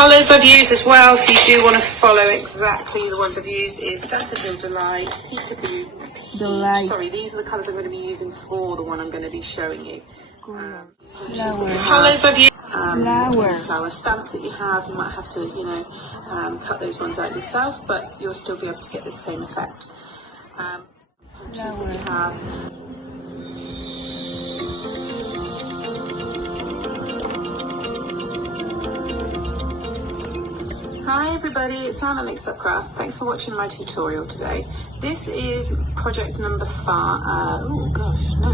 colours I've used as well, if you do want to follow exactly the ones I've used, is Daffodil Delight, Peekaboo Peach. Sorry, these are the colours I'm going to be using for the one I'm going to be showing you. Colours I've used. Flower stamps that you have, you might have to, you know, cut those ones out yourself, but you'll still be able to get the same effect. Punches that you have. Hi everybody, it's Sam at Mixed Up Craft. Thanks for watching my tutorial today. This is project number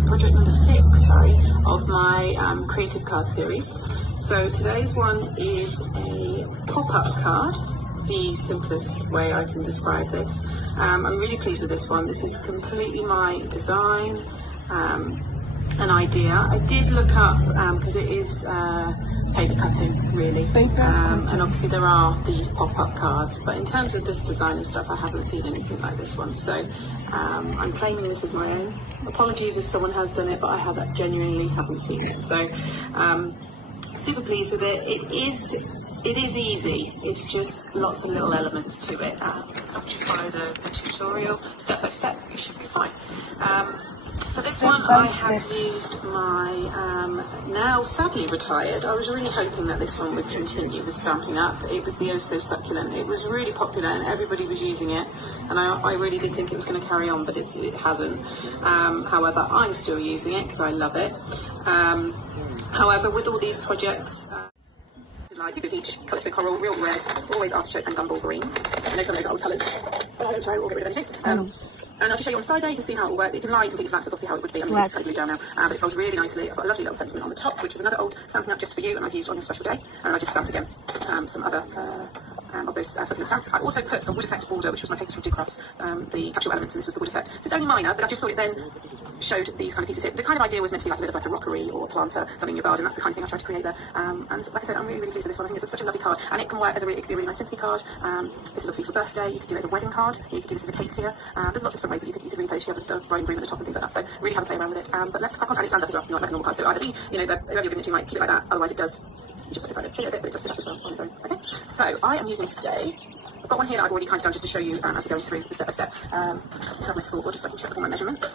project number 6, sorry, of my creative card series. So today's one is a pop-up card. It's the simplest way I can describe this. I'm really pleased with this one. This is completely my design, an idea. I did look up, because it is paper cutting, really. And obviously there are these pop-up cards, but in terms of this design and stuff, I haven't seen anything like this one. So I'm claiming this as my own. Apologies if someone has done it, but I genuinely haven't seen it. So super pleased with it. It is easy. It's just lots of little elements to it. As long as you follow the tutorial step by step, you should be fine. For this one, I have used my now sadly retired. I was really hoping that this one would continue with Stampin' Up. It was the Oh So Succulent. It was really popular and everybody was using it, and I really did think it was going to carry on, but it hasn't. However, I'm still using it because I love it. However, with all these projects, like Peekaboo Peach, Calypso Coral, Real Red, Always Artichoke and Gumball Green. I know some of those are old colours, but I don't try, we'll get rid of anything. And I'll just show you on the side there, you can see how it all works. It can lie completely flat, so that's obviously how it would be. I mean, it's kind of glued down now, but it folds really nicely. I've got a lovely little sentiment on the top, which was another old Stampin' Up just for you, and I've used on your special day. And I just stamped again some other of those succulent stamps. I also put a wood effect border, which was my favourite from Do Crafts, the capsule elements, and this was the wood effect. So it's only minor, but I just thought it then showed these kind of pieces here. The kind of idea was meant to be like a bit of like a rockery or a planter, something in your garden. That's the kind of thing I tried to create there. And like I said, I'm really, really pleased with this one. I think it's such a lovely card, and it can work as it could be a really nice sympathy card. This is obviously for birthday. You could do it as a wedding card. You could do this as a cake tier. There's lots of different ways that you could really play this. You have the bride and groom at the top and things like that. So really have a play around with it. But let's crack on. And it stands up as well, not like a normal card. So either be, you know, whoever you're giving it to might keep it like that. Otherwise, it does. You just have to kind of see it a bit, but it does sit up as well on its own. Okay. So I am using today. I've got one here that I've already kind of done just to show you as we're going through the step by step. I have my scoreboard just so I can check all my measurements.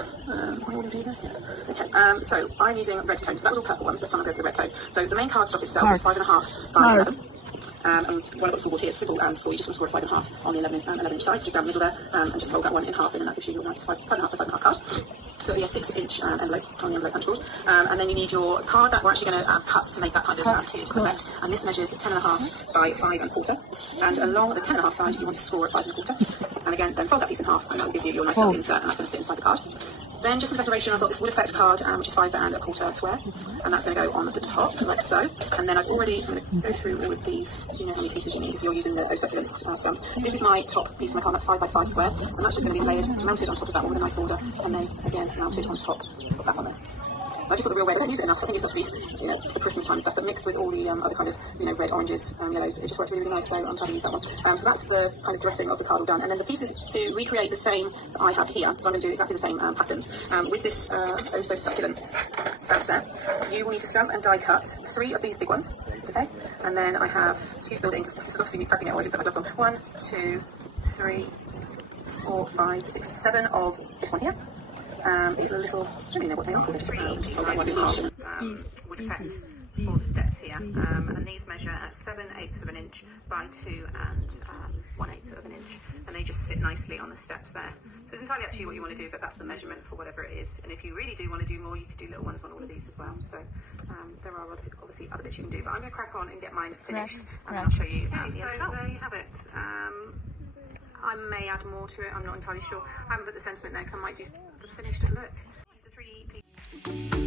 Okay, so I'm using red tones. So that was all purple ones. This time I'm going for the red tones. So the main cardstock itself is 5.5 by 11. And when I've got the scoreboard here, it's simple score. You just want to score a 5.5 on the 11 inch side, just down the middle there, and just fold that one in half, and that gives you your nice 5.5 by 5.5 card. So it'll be a 6-inch envelope on the envelope punch board. And then you need your card that we're actually going to cut to make that kind of tiered effect. And this measures 10.5 by 5.25. And along the 10.5 side, you want to score at 5.25. And again, then fold that piece in half, and that will give you your nice little insert, and that's going to sit inside the card. Then just some decoration, I've got this wood effect card, which is 5.25 square, and that's going to go on the top, like so. And then I'm going to go through all of these, so you know how many pieces you need if you're using the Oh Succulent stamps. This is my top piece of my card, that's 5 by 5 square, and that's just going to be layered, mounted on top of that one with a nice border, and then again mounted on top of that one there. I just thought the real red, I don't use it enough. I think it's obviously, you know, for Christmas time and stuff, but mixed with all the other kind of, you know, red, oranges, yellows, it just worked really, really nice, so I'm trying to use that one. So that's the kind of dressing of the card all done. And then the pieces to recreate the same that I have here, so I'm going to do exactly the same patterns. With this Oh So Succulent stamp set, you will need to stamp and die cut 3 of these big ones, okay? And then I have 2 still ink, this is obviously me prepping it, I always put my gloves on. 1, 2, 3, 4, 5, 6, 7 of this one here. These are little, I don't really know what they are called, just wood effect for the steps here, and these measure at 7/8 of an inch by 2 and 1/8 of an inch, and they just sit nicely on the steps there. So it's entirely up to you what you want to do, but that's the measurement for whatever it is. And if you really do want to do more, you could do little ones on all of these as well. So there are obviously other bits you can do, but I'm going to crack on and get mine finished, and then I'll show you the result. So there you have it. I may add more to it, I'm not entirely sure. I haven't put the sentiment there because I might do the finished look. The 3 pieces.